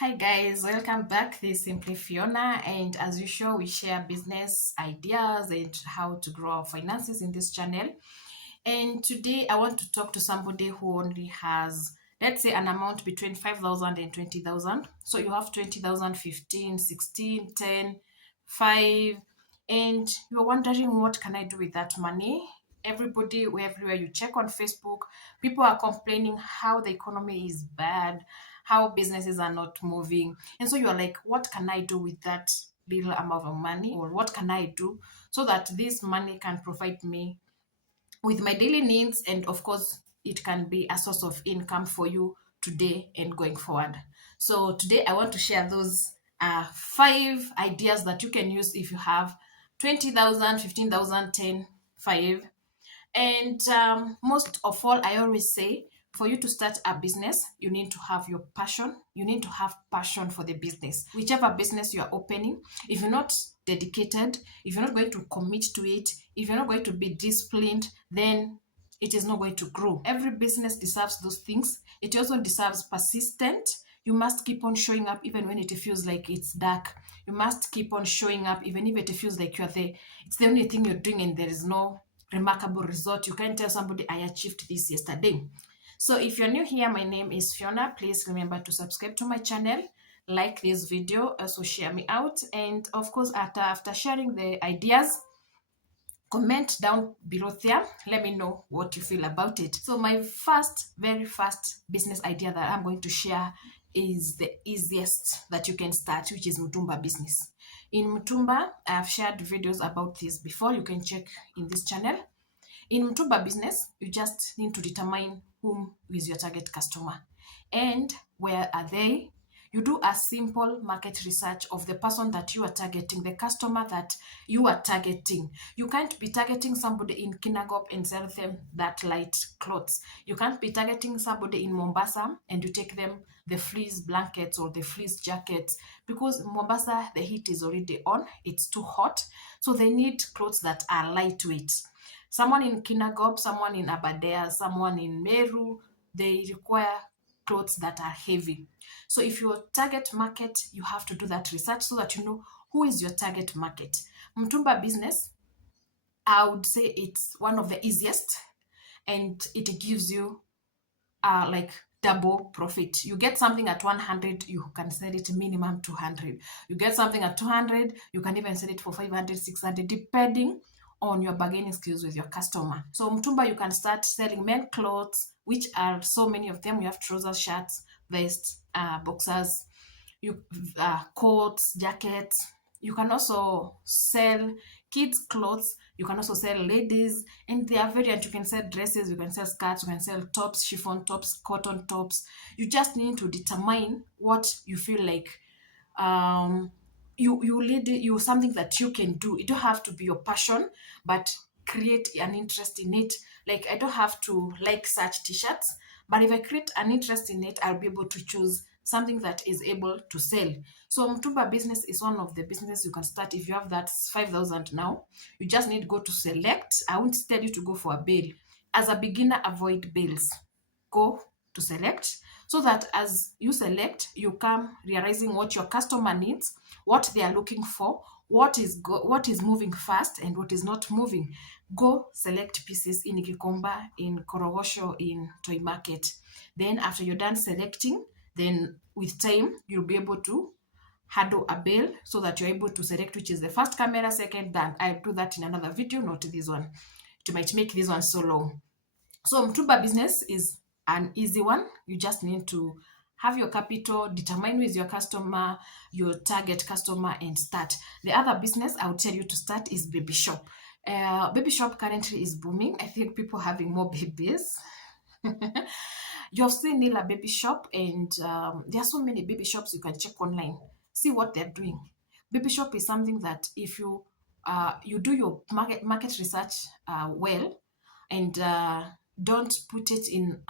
Hi guys, welcome back. This is Simply Fiona, and as usual, we share business ideas and how to grow our finances in this channel. And today, I want to talk to somebody who only has, let's say, an amount between 5,000 and 20,000. So you have 20,000, 15, 16, 10, 5, and you're wondering, what can I do with that money? Everybody, everywhere you check on Facebook, people are complaining how the economy is bad, how businesses are not moving. And so you're like, what can I do with that little amount of money? Or what can I do so that this money can provide me with my daily needs? And of course, it can be a source of income for you today and going forward. So today, I want to share those five ideas that you can use if you have 20,000, 15,000, 10, 5. And most of all, I always say for you to start a business, you need to have your passion. You need to have passion for the business. Whichever business you are opening, if you're not dedicated, if you're not going to commit to it, if you're not going to be disciplined, then it is not going to grow. Every business deserves those things. It also deserves persistent. You must keep on showing up even when it feels like it's dark. You must keep on showing up even if it feels like you're there. It's the only thing you're doing and there is no remarkable result. You can't tell somebody, I achieved this yesterday. So if you're new here, my name is Fiona. Please remember to subscribe to my channel, like this video, also share me out. And of course, after sharing the ideas, comment down below there. Let me know what you feel about it. So my very first business idea that I'm going to share is the easiest that you can start, which is Mutumba business. In Mutumba, I've shared videos about this before. You can check in this channel. In Mutumba business, you just need to determine whom is your target customer and where are they. You do a simple market research of the person that you are targeting, the customer that you are targeting. You can't be targeting somebody in Kinangop and sell them that light clothes. You can't be targeting somebody in Mombasa and you take them the fleece blankets or the fleece jackets, because Mombasa, the heat is already on, it's too hot. So they need clothes that are lightweight. Someone in Kinangop, someone in Aberdare, someone in Meru, they require clothes that are heavy. So if your target market, you have to do that research so that you know who is your target market. Mtumba business, I would say it's one of the easiest, and it gives you like double profit. You get something at 100, you can sell it minimum 200. You get something at 200, you can even sell it for 500, 600, depending on your bargaining skills with your customer. So Mtumba, you can start selling men clothes, which are so many of them. You have trousers, shirts, vests, boxers, coats, jackets. You can also sell kids clothes. You can also sell ladies, and they are variant. You can sell dresses, you can sell skirts, you can sell tops, chiffon tops, cotton tops. You just need to determine what you feel like you something that you can do. It don't have to be your passion, but create an interest in it. Like, I don't have to like such t-shirts, but if I create an interest in it, I'll be able to choose something that is able to sell. So Mtumba business is one of the businesses you can start if you have that 5,000 now. You just need to go to select. I won't tell you to go for a bill. As a beginner, avoid bills. Go to select, so that as you select, you come realizing what your customer needs, what they are looking for, what is moving fast and what is not moving. Go select pieces in Gikomba, in Korogosho, in Toy Market. Then after you're done selecting, then with time you'll be able to handle a bill so that you're able to select which is the first camera, second. Then I'll do that in another video, not this one. It might make this one so long. So Mtumba business is an easy one. You just need to have your capital, determine who is your customer, your target customer, and start. The other business I would tell you to start is baby shop. Baby shop currently is booming. I think people having more babies. You have seen Nila baby shop, and there are so many baby shops you can check online. See what they're doing. Baby shop is something that if you do your market research well, and don't put it in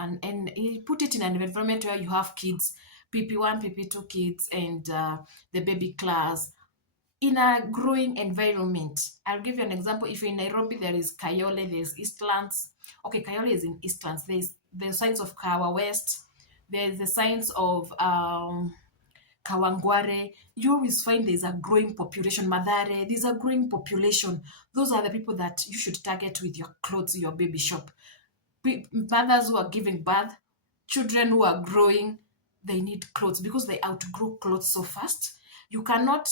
put it in an environment where you have kids, PP1, PP2 kids, and the baby class in a growing environment. I'll give you an example. If you're in Nairobi, there is Kayole, there's Eastlands. Okay, Kayole is in Eastlands. There's the signs of Kawa West. There's the signs of Kawangware, you always find there's a growing population. Madare, there's a growing population. Those are the people that you should target with your clothes, your baby shop. Mothers who are giving birth, children who are growing, they need clothes because they outgrow clothes so fast. You cannot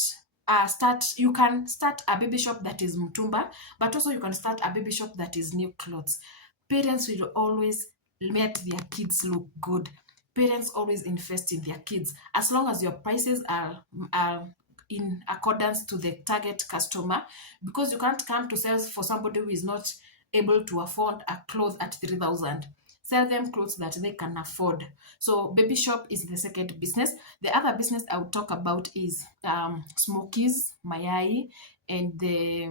you can start a baby shop that is mtumba, but also you can start a baby shop that is new clothes. Parents will always let their kids look good. Parents always invest in their kids as long as your prices are in accordance to the target customer, because you can't come to sell for somebody who is not able to afford a cloth at 3,000. Sell them clothes that they can afford. So baby shop is the second business. The other business I would talk about is smokies, mayai, and the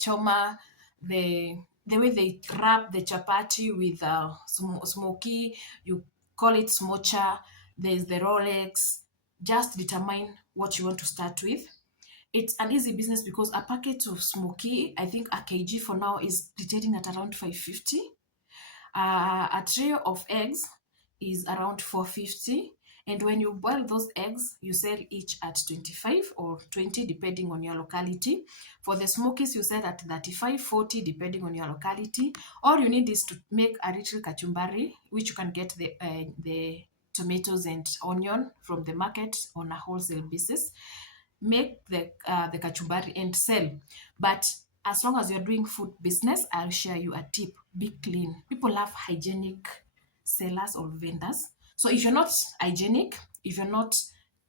choma, the way they wrap the chapati with smoky, you call it smocha. There's the Rolex. Just determine what you want to start with. It's an easy business because a packet of smoky, I think a kg for now is retailing at around 550. A tray of eggs is around 450. And when you boil those eggs, you sell each at 25 or 20, depending on your locality. For the smokies, you sell at 35, 40, depending on your locality. All you need is to make a little kachumbari, which you can get the tomatoes and onion from the market on a wholesale basis. Make the kachumbari and sell. But as long as you're doing food business, I'll share you a tip. Be clean. People love hygienic sellers or vendors. So if you're not hygienic, if you're not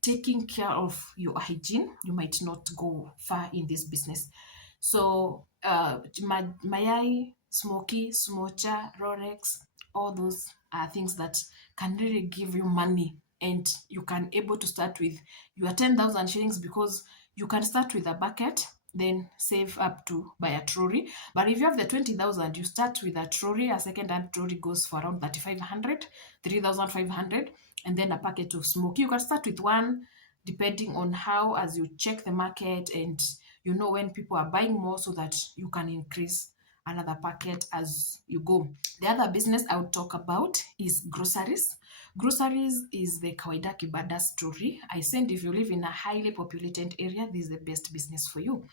taking care of your hygiene, you might not go far in this business. So mayai, smoky, smocha, rolex, all those are things that can really give you money, and you can able to start with your 10,000 shillings, because you can start with a bucket, then save up to buy a trolley. But if you have the 20,000, you start with a trolley. A second-hand trolley goes for around 3,500, 3,500, and then a packet of smoke. You can start with one, depending on how, as you check the market and you know when people are buying more, so that you can increase another packet as you go. The other business I would talk about is groceries. Groceries is the kawaida kibada story. I said if you live in a highly populated area, this is the best business for you.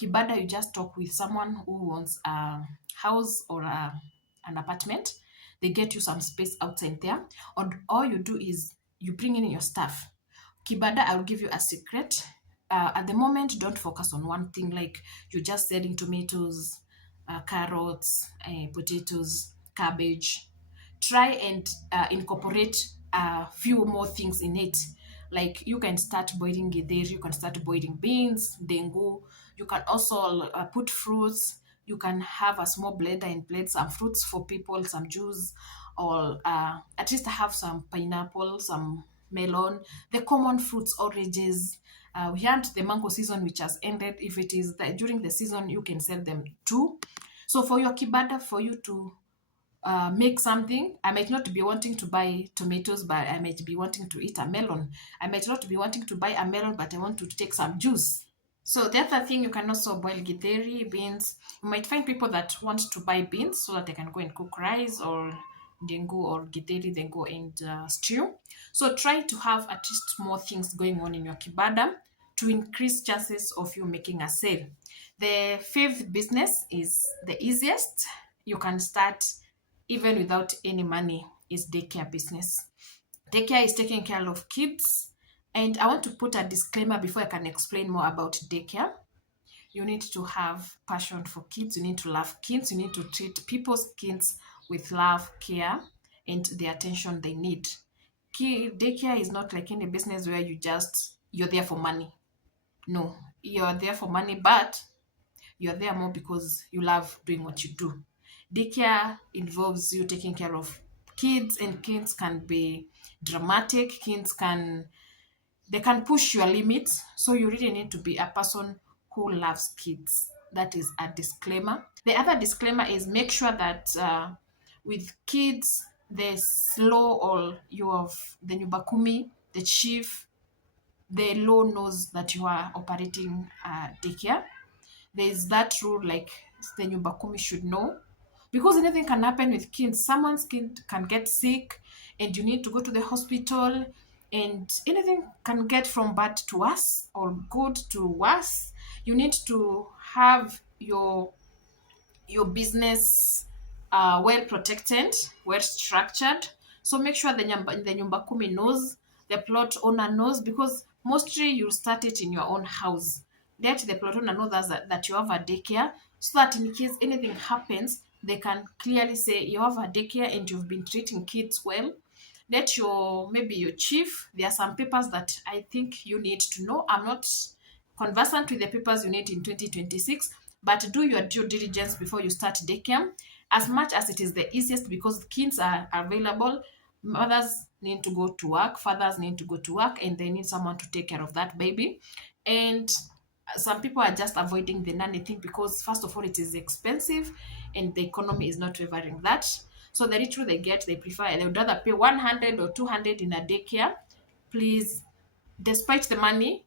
Kibada, you just talk with someone who wants a house or an apartment. They get you some space outside there. And all you do is you bring in your stuff. Kibada, I'll give you a secret. At the moment, don't focus on one thing, like you're just selling tomatoes, carrots, potatoes, cabbage. Try and incorporate a few more things in it. Like you can start boiling githeri, you can start boiling beans, dengu. You can also put fruits. You can have a small blender and blend some fruits for people, some juice, or at least have some pineapple, some melon, the common fruits, oranges. We had the mango season, which has ended. If it is during the season, you can sell them too. So for your kibada, for you to make something, I might not be wanting to buy tomatoes, but I might be wanting to eat a melon. I might not be wanting to buy a melon, but I want to take some juice. So the other thing, you can also boil githeri, beans. You might find people that want to buy beans so that they can go and cook rice or dengu or githeri, then go and stew. So try to have at least more things going on in your kibada to increase chances of you making a sale. The fifth business is the easiest. You can start even without any money, is daycare business. Daycare is taking care of kids. And I want to put a disclaimer before I can explain more about daycare. You need to have passion for kids. You need to love kids. You need to treat people's kids with love, care, and the attention they need. Daycare is not like any business where you're there for money. No, you're there for money, but you're there more because you love doing what you do. Daycare involves you taking care of kids, and kids can be dramatic. They can push your limits. So you really need to be a person who loves kids. That is a disclaimer. The other disclaimer is make sure that with kids, the slow or you have the nyubakumi, the chief, the law knows that you are operating daycare. There is that rule, like the nyubakumi should know, because anything can happen with kids. Someone's kid can get sick and you need to go to the hospital, and anything can get from bad to worse or good to worse. You need to have your business well protected, well structured. So make sure the nyumba kumi knows, the plot owner knows, because mostly you start it in your own house. Let the plot owner know that you have a daycare, so that in case anything happens, they can clearly say you have a daycare and you've been treating kids well. Let your maybe your chief, there are some papers that I think you need to know. I'm not conversant with the papers you need in 2026, but do your due diligence before you start daycare, as much as it is the easiest, because kids are available. Mothers need to go to work, fathers need to go to work, and they need someone to take care of that baby. And some people are just avoiding the nanny thing because, first of all, it is expensive and the economy is not favoring that. So the richer they get, they prefer, they would rather pay 100 or 200 in a daycare. Please, despite the money,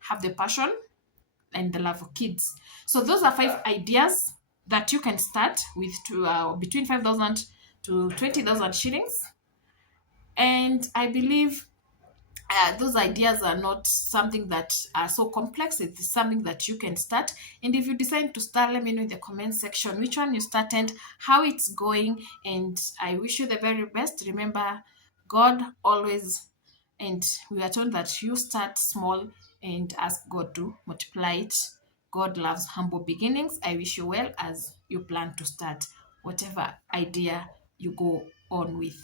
have the passion and the love for kids. So those are 5 ideas that you can start with, to between 5,000 to 20,000 shillings. And I believe those ideas are not something that are so complex. It's something that you can start. And if you decide to start, let me know in the comment section which one you started, how it's going. And I wish you the very best. Remember, God always, and we are told that you start small and ask God to multiply it. God loves humble beginnings. I wish you well as you plan to start whatever idea you go on with.